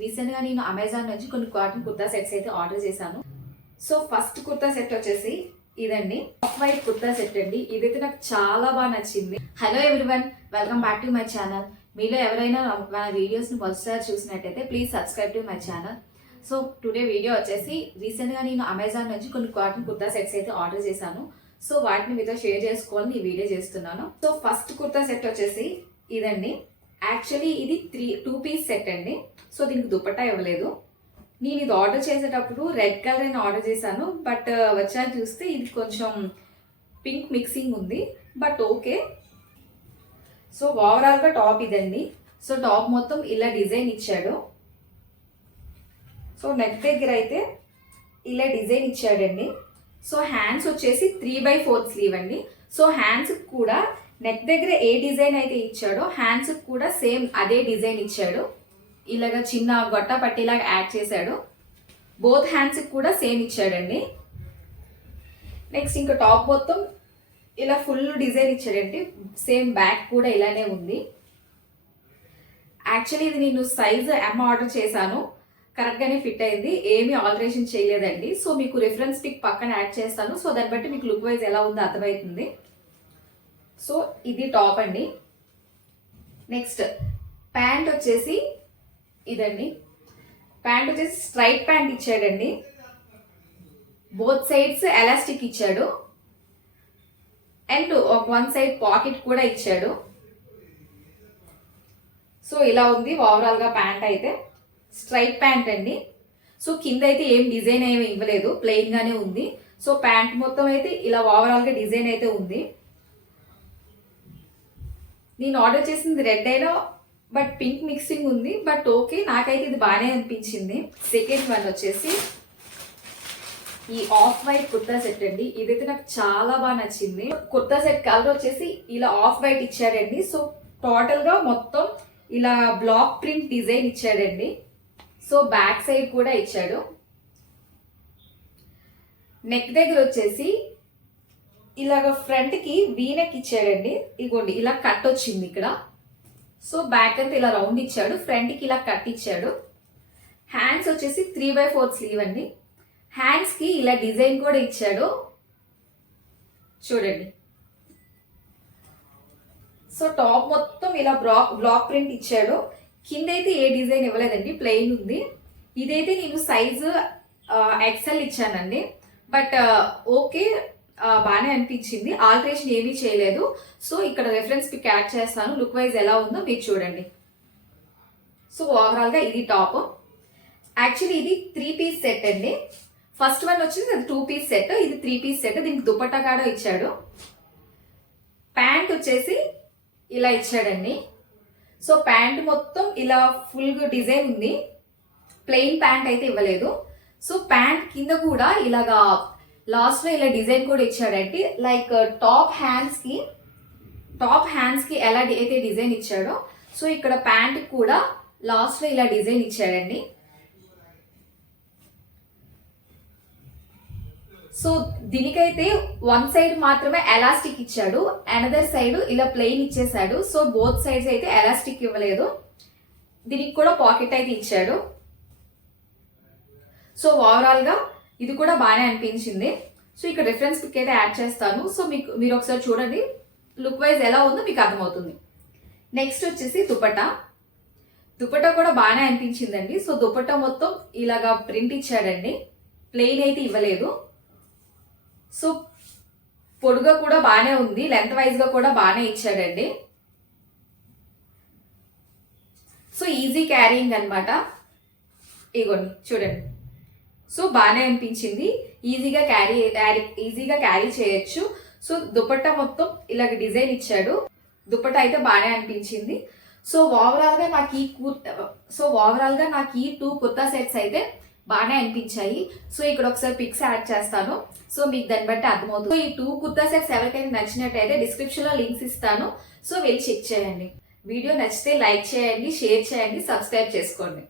Recent గా నేను Amazon నుంచి కొన్ని కాటన్ కుర్తా సెట్స్ అయితే ఆర్డర్ చేశాను. సో ఫస్ట్ కుర్తా సెట్ వచ్చేసి ఇదండి, ఆఫ్ వైట్ కుర్తా సెట్ అండి. ఇదైతే నాకు చాలా బాగా నచ్చింది. Hello everyone, welcome back to my channel. మీలో ఎవరైనా మన వీడియోస్ ని మొదటిసారి చూసినట్టయితే please subscribe to my channel. So today video వచ్చేసి రీసెంట్ గా నేను అమెజాన్ నుంచి కొన్ని కాటన్ కుర్తా సెట్స్ అయితే ఆర్డర్ చేశాను. సో వాటిని మీతో షేర్ చేసుకోవాలని ఈ వీడియో చేస్తున్నాను. సో ఫస్ట్ కుర్తా సెట్ వచ్చేసి ఇదండి. యాక్చువల్లీ ఇది 2 పీస్ సెట్ అండి. సో దీనికి దుపట్టా ఇవ్వలేదు. నేను ఇది ఆర్డర్ చేసేటప్పుడు రెడ్ కలర్ అని ఆర్డర్ చేశాను, బట్ వచ్చాక చూస్తే ఇది కొంచెం పింక్ మిక్సింగ్ ఉంది, బట్ ఓకే. సో ఓవరాల్ గా టాప్ ఇదండి. సో టాప్ మొత్తం ఇలా డిజైన్ ఇచ్చాడు. సో నెక్ దగ్గర అయితే ఇలా డిజైన్ ఇచ్చాడండి. సో హ్యాండ్స్ వచ్చేసి 3/4 స్లీవ్ అండి. సో హ్యాండ్స్ కూడా నెక్ దగ్గర ఏ డిజైన్ అయితే ఇచ్చాడో హ్యాండ్స్ కూడా సేమ్ అదే డిజైన్ ఇచ్చాడు. ఇలాగా చిన్న గొట్ట పట్టిలాగా యాడ్ చేశాడు. బోత్ హ్యాండ్స్ కూడా సేమ్ ఇచ్చాడండి. నెక్స్ట్ ఇంకా టాప్ మొత్తం ఇలా ఫుల్ డిజైన్ ఇచ్చాడండి. సేమ్ బ్యాక్ కూడా ఇలానే ఉంది. యాక్చువల్లీ ఇది నేను సైజ్ M ఆర్డర్ చేశాను, కరెక్ట్ గానే ఫిట్ అయింది, ఏమీ ఆల్టరేషన్ చేయలేదండి. సో మీకు రిఫరెన్స్ పిక్ పక్కన యాడ్ చేస్తాను. సో దాన్ని బట్టి మీకు లుక్ వైజ్ ఎలా ఉందో అర్థమవుతుంది. సో ఇది టాప్ అండి. నెక్స్ట్ ప్యాంట్ వచ్చేసి ఇదండి. ప్యాంట్ వచ్చేసి స్ట్రైట్ ప్యాంట్ ఇచ్చాడండి. బోత్ సైడ్స్ ఎలాస్టిక్ ఇచ్చాడు అండ్ వన్ సైడ్ పాకెట్ కూడా ఇచ్చాడు. సో ఇలా ఉంది ఓవరాల్ గా ప్యాంట్ అయితే. స్ట్రైట్ ప్యాంట్ అండి. సో కింద అయితే ఏం డిజైన్ ఏమి ఇవ్వలేదు, ప్లెయిన్ గానే ఉంది. సో ప్యాంట్ మొత్తం అయితే ఇలా ఓవరాల్ గా డిజైన్ అయితే ఉంది. నేను ఆర్డర్ చేసింది రెడ్ అయినా బట్ పింక్ మిక్సింగ్ ఉంది, బట్ ఓకే, నాకైతే ఇది బాగానే అనిపించింది. సెకండ్ వన్ వచ్చేసి ఈ ఆఫ్ వైట్ కుర్తా సెట్ అండి. ఇదైతే నాకు చాలా బాగా నచ్చింది. కుర్తా సెట్ కలర్ వచ్చేసి ఇలా ఆఫ్ వైట్ ఇచ్చాడండి. సో టోటల్ గా మొత్తం ఇలా బ్లాక్ ప్రింట్ డిజైన్ ఇచ్చాడండి. సో బ్యాక్ సైడ్ కూడా ఇచ్చాడు. నెక్ దగ్గర వచ్చేసి ఇలాగ ఫ్రంట్ కి వీనెక్ ఇచ్చాడండి. ఇగోండి ఇలా కట్ వచ్చింది ఇక్కడ. సో బ్యాక్ అంతా ఇలా రౌండ్ ఇచ్చాడు, ఫ్రంట్ కి ఇలా కట్ ఇచ్చాడు. హ్యాండ్స్ వచ్చేసి 3/4 స్లీవ్ అండి. హ్యాండ్స్ కి ఇలా డిజైన్ కూడా ఇచ్చాడు చూడండి. సో టాప్ మొత్తం ఇలా బ్లాక్ ప్రింట్ ఇచ్చాడు. కింద అయితే ఏ డిజైన్ ఇవ్వలేదండి, ప్లెయిన్ ఉంది. ఇదైతే నేను సైజు XL ఇచ్చానండి, బట్ ఓకే, బాగానే అనిపించింది. ఆల్టరేషన్ ఏమీ చేయలేదు. సో ఇక్కడ రెఫరెన్స్ పిక్ యాడ్ చేస్తాను, లుక్ వైజ్ ఎలా ఉందో మీరు చూడండి. సో ఓవరాల్ గా ఇది టాప్. యాక్చువల్లీ ఇది 3 పీస్ సెట్ అండి. ఫస్ట్ వన్ వచ్చేసి అది 2 పీస్ సెట్, ఇది 3 పీస్ సెట్. దీనికి దుపట్టా కూడా ఇచ్చాడు. ప్యాంట్ వచ్చేసి ఇలా ఇచ్చాడండి. సో ప్యాంట్ మొత్తం ఇలా ఫుల్ డిజైన్ ఉంది, ప్లెయిన్ ప్యాంట్ అయితే ఇవ్వలేదు. సో ప్యాంట్ కింద కూడా ఇలాగా లాస్ట్ లో ఇలా డిజైన్ కూడా ఇచ్చాడండి. లైక్ టాప్ హ్యాండ్స్ కి ఎలా అయితే డిజైన్ ఇచ్చాడో, సో ఇక్కడ ప్యాంట్ కూడా లాస్ట్ లో ఇలా డిజైన్ ఇచ్చాడండి. సో దీనికైతే వన్ సైడ్ మాత్రమే ఎలాస్టిక్ ఇచ్చాడు, అనదర్ సైడ్ ఇలా ప్లెయిన్ ఇచ్చేసాడు. సో బోత్ సైడ్స్ అయితే ఎలాస్టిక్ ఇవ్వలేదు. దీనికి కూడా పాకెట్ అయితే ఇచ్చాడు. సో ఓవరాల్ గా ఇది కూడా బాగానే అనిపించింది. సో ఇక్కడ రిఫరెన్స్ పిక్ అయితే యాడ్ చేస్తాను. సో మీరు ఒకసారి చూడండి, లుక్ వైజ్ ఎలా ఉందో మీకు అర్థమవుతుంది. నెక్స్ట్ వచ్చేసి దుపట్టా కూడా బాగానే అనిపించిందండి. సో దుపట్టా మొత్తం ఇలాగా ప్రింట్ ఇచ్చాడండి, ప్లెయిన్ అయితే ఇవ్వలేదు. సో పొడుగా కూడా బాగానే ఉంది, లెంత్ వైజ్ గా కూడా బాగానే ఇచ్చాడండి. సో ఈజీ క్యారీయింగ్ అనమాట. ఇగోండి చూడండి. సో బాగానే అనిపించింది, ఈజీగా క్యారీ చేయొచ్చు. సో దుపట్టా మొత్తం ఇలాగ డిజైన్ ఇచ్చాడు. దుపట్టా అయితే బాగానే అనిపించింది. సో ఓవరాల్ గా నాకు ఈ 2 కుర్తా సెట్స్ అయితే బాగానే అనిపించాయి. సో ఇక్కడ ఒకసారి పిక్స్ యాడ్ చేస్తాను, సో మీకు దాన్ని బట్టి అర్థమవుతుంది. సో ఈ 2 కుర్తా సెట్స్ ఎవరికైనా నచ్చినట్టయితే డిస్క్రిప్షన్ లో లింక్స్ ఇస్తాను. సో వెళ్ళి చెక్ చేయండి. వీడియో నచ్చితే లైక్ చేయండి, షేర్ చేయండి, సబ్స్క్రైబ్ చేసుకోండి.